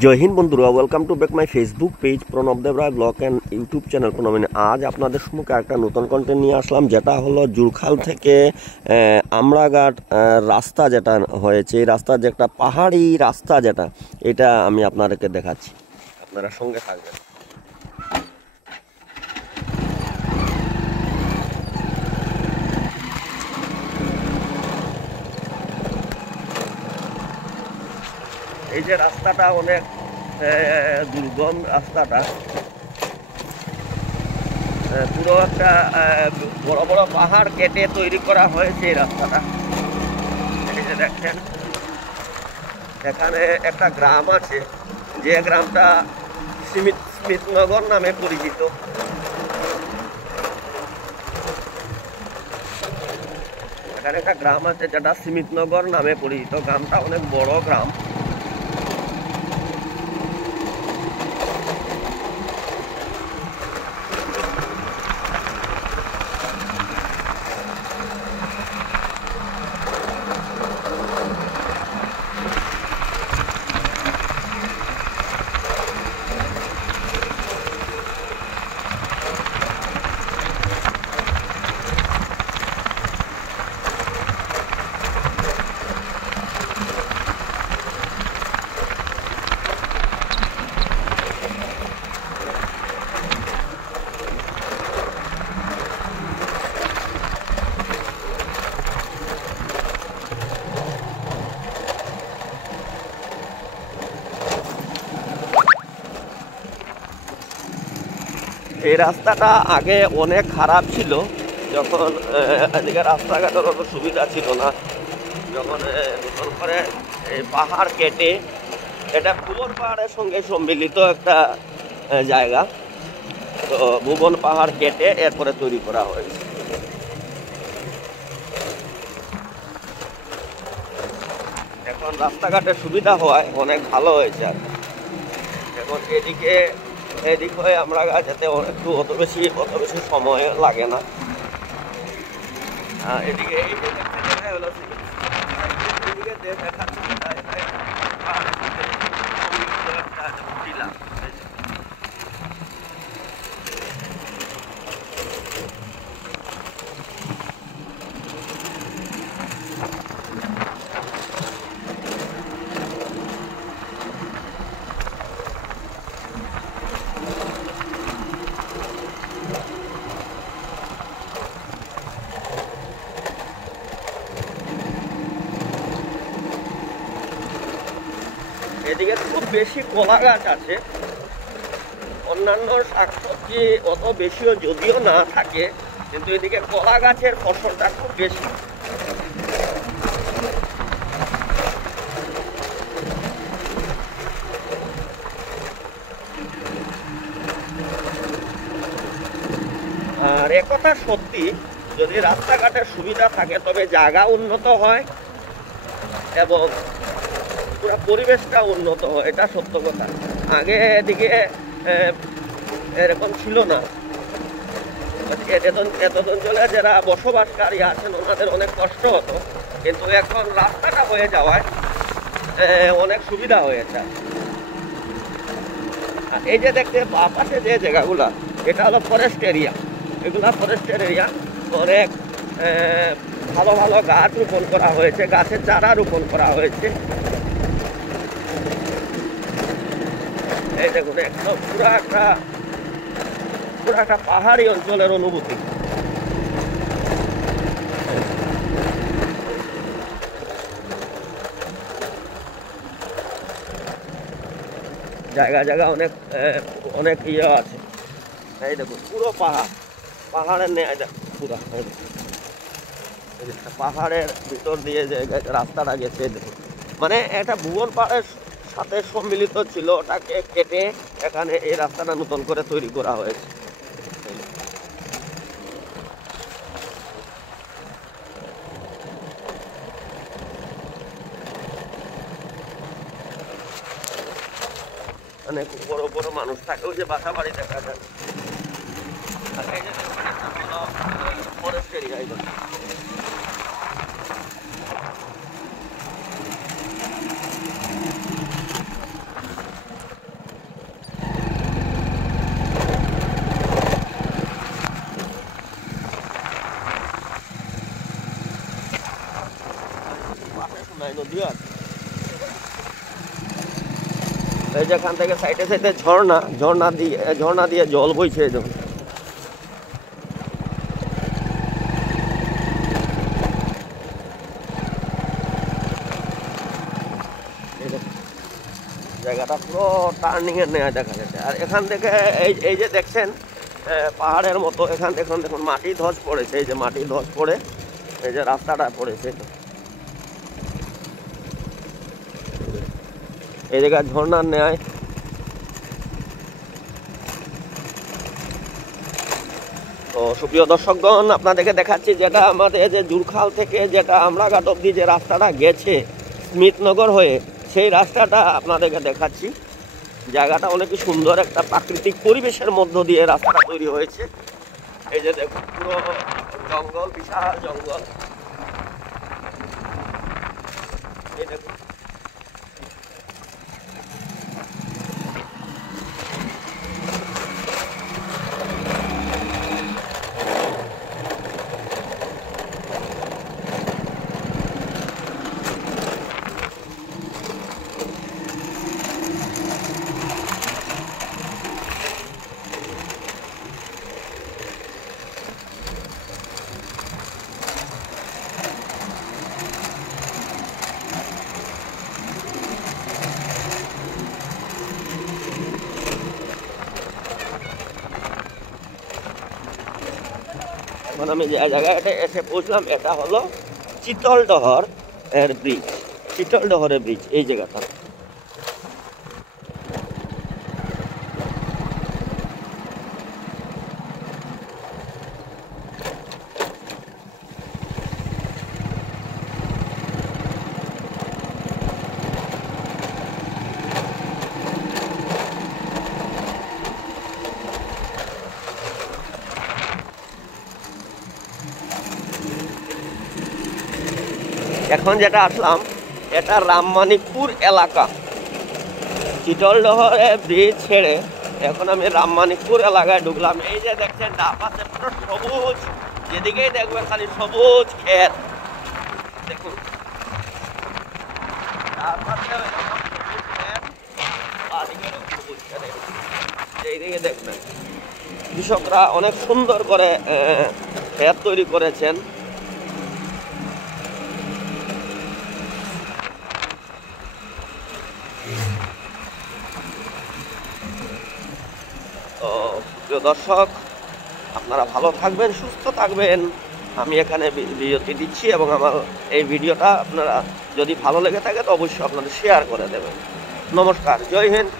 জয় হিন্দ বন্ধুরা, welcome to back my Facebook page Pranab Deb Roy blog and YouTube channel Pranab. আজ আপনাদের সম্মুখে একটা নতুন কন্টেন্ট নিয়ে আসলাম, যেটা হলো জুরখাল থেকে আমরাঘাট রাস্তা যেটা হয়েছে, এই রাস্তার যে একটা পাহাড়ি রাস্তা যেটা, এটা আমি আপনাদেরকে দেখাচ্ছি, আপনারা সঙ্গে থাকবেন। এই যে রাস্তাটা অনেক দুর্গম, রাস্তাটা পুরো একটা বড় বড় পাহাড় কেটে তৈরি করা হয়েছে এই রাস্তাটা। এই যে দেখছেন, এখানে একটা গ্রাম আছে, যে গ্রামটা স্মিতনগর নামে পরিচিত। এখানে একটা গ্রাম আছে যেটা স্মিতনগর নামে পরিচিত। গ্রামটা অনেক বড় গ্রাম। এই রাস্তাটা আগে অনেক খারাপ ছিল, যখন এদিকে রাস্তাঘাটের অত সুবিধা ছিল না। যখন নতুন করে এই পাহাড় কেটে, এটা ভুবন পাহাড়ের সঙ্গে সম্মিলিত একটা জায়গা, তো ভুবন পাহাড় কেটে এরপরে তৈরি করা হয়েছে। এখন রাস্তাঘাটের সুবিধা হওয়ায় অনেক ভালো হয়েছে। আর এখন এদিক হয়ে আমরা যেতে একটু অত বেশি সময় লাগে না। এদিকে এদিকে খুব বেশি কলা গাছ আছে। অন্যান্য শাকসবজি অত বেশিও যদিও না থাকে, কিন্তু এদিকে কলা গাছের ফসলটা খুব বেশি। আর একথা সত্যি, যদি রাস্তাঘাটের সুবিধা থাকে তবে জায়গা উন্নত হয় এবং পুরো পরিবেশটা উন্নত হয়, এটা সত্য কথা। আগে এদিকে এরকম ছিল না। এত অঞ্চলে যারা বসবাসকারী আছেন ওনাদের অনেক কষ্ট হতো, কিন্তু এখন রাস্তাটা হয়ে যাওয়ায় অনেক সুবিধা হয়েছে। আর এই যে দেখতে পাশে যে জায়গাগুলা, এটা হলো ফরেস্ট এরিয়া। এগুলা ফরেস্টের এরিয়া। অনেক ভালো ভালো গাছ রোপণ করা হয়েছে, গাছের চারা রোপণ করা হয়েছে। এই দেখুন, একদম পুরো একটা পাহাড়ি অঞ্চলের অনুভূতি। জায়গা অনেক ইয়ে আছে। এই দেখুন, পুরো পাহাড়ের নেই পুরো পাহাড়ের ভিতর দিয়ে যে রাস্তাটা গেছে, দেখুন, মানে এটা ভুবন পাহাড়ের সাথে সম্মিলিত ছিল, ওটাকে কেটে এখানে এই রাস্তাটা নতুন করে তৈরি করা হয়েছে। অনেক বড় বড় মানুষ থাকে, ওই যে বাসা বাড়ি দেখা যায়। আর এই যে ফরেস্ট এরিয়া। এই যেখান থেকে সাইডে সাইডে ঝর্ণা দিয়ে জল বইছে এই দেখুন। জায়গাটা পুরো টার্নিং এর নেওয়া দেখা যাচ্ছে। আর এখান থেকে এই যে দেখছেন পাহাড়ের মতো, এখান দেখুন মাটি ধস পড়েছে, এই যে মাটি ধস পড়ে এই যে রাস্তাটা পড়েছে, এই জায়গায় ঝর্ণার ন্যায়। তো সুপ্রিয় দর্শকগণ, আপনাদেরকে দেখাচ্ছি যেটা আমাদের যে জুরখাল থেকে যেটা আমরাঘাট অব্দি যে রাস্তাটা গেছে স্মিথনগর হয়ে, সেই রাস্তাটা আপনাদেরকে দেখাচ্ছি। জায়গাটা অনেকই সুন্দর, একটা প্রাকৃতিক পরিবেশের মধ্য দিয়ে রাস্তাটা তৈরি হয়েছে। এই যে দেখুন পুরো জঙ্গল, বিশাল জঙ্গল, এই দেখুন। এখন আমি যে জায়গাটা এসে পৌঁছলাম এটা হলো চিতলডহর এর ব্রিজ, চিতলডহরের ব্রিজ এই জায়গাটা। এখন যেটা আসলাম এটা রামমানিকপুর এলাকা, চিতলডহরে ব্রিজ ছেড়ে এখন আমি রামমানিকপুর এলাকায় ঢুকলাম। এই যে দেখছেন ডাব আছে পুরো সবুজ, যেদিকেই দেখবেন খালি সবুজ ক্ষেত, দেখুন এইদিকে দেখবেন কৃষকরা অনেক সুন্দর করে ক্ষেত তৈরি করেছেন। তো প্রিয় দর্শক, আপনারা ভালো থাকবেন, সুস্থ থাকবেন। আমি এখানে বিরতি দিচ্ছি এবং আমার এই ভিডিওটা আপনারা যদি ভালো লেগে থাকে তো অবশ্যই আপনাদের শেয়ার করে দেবেন। নমস্কার, জয় হিন্দ।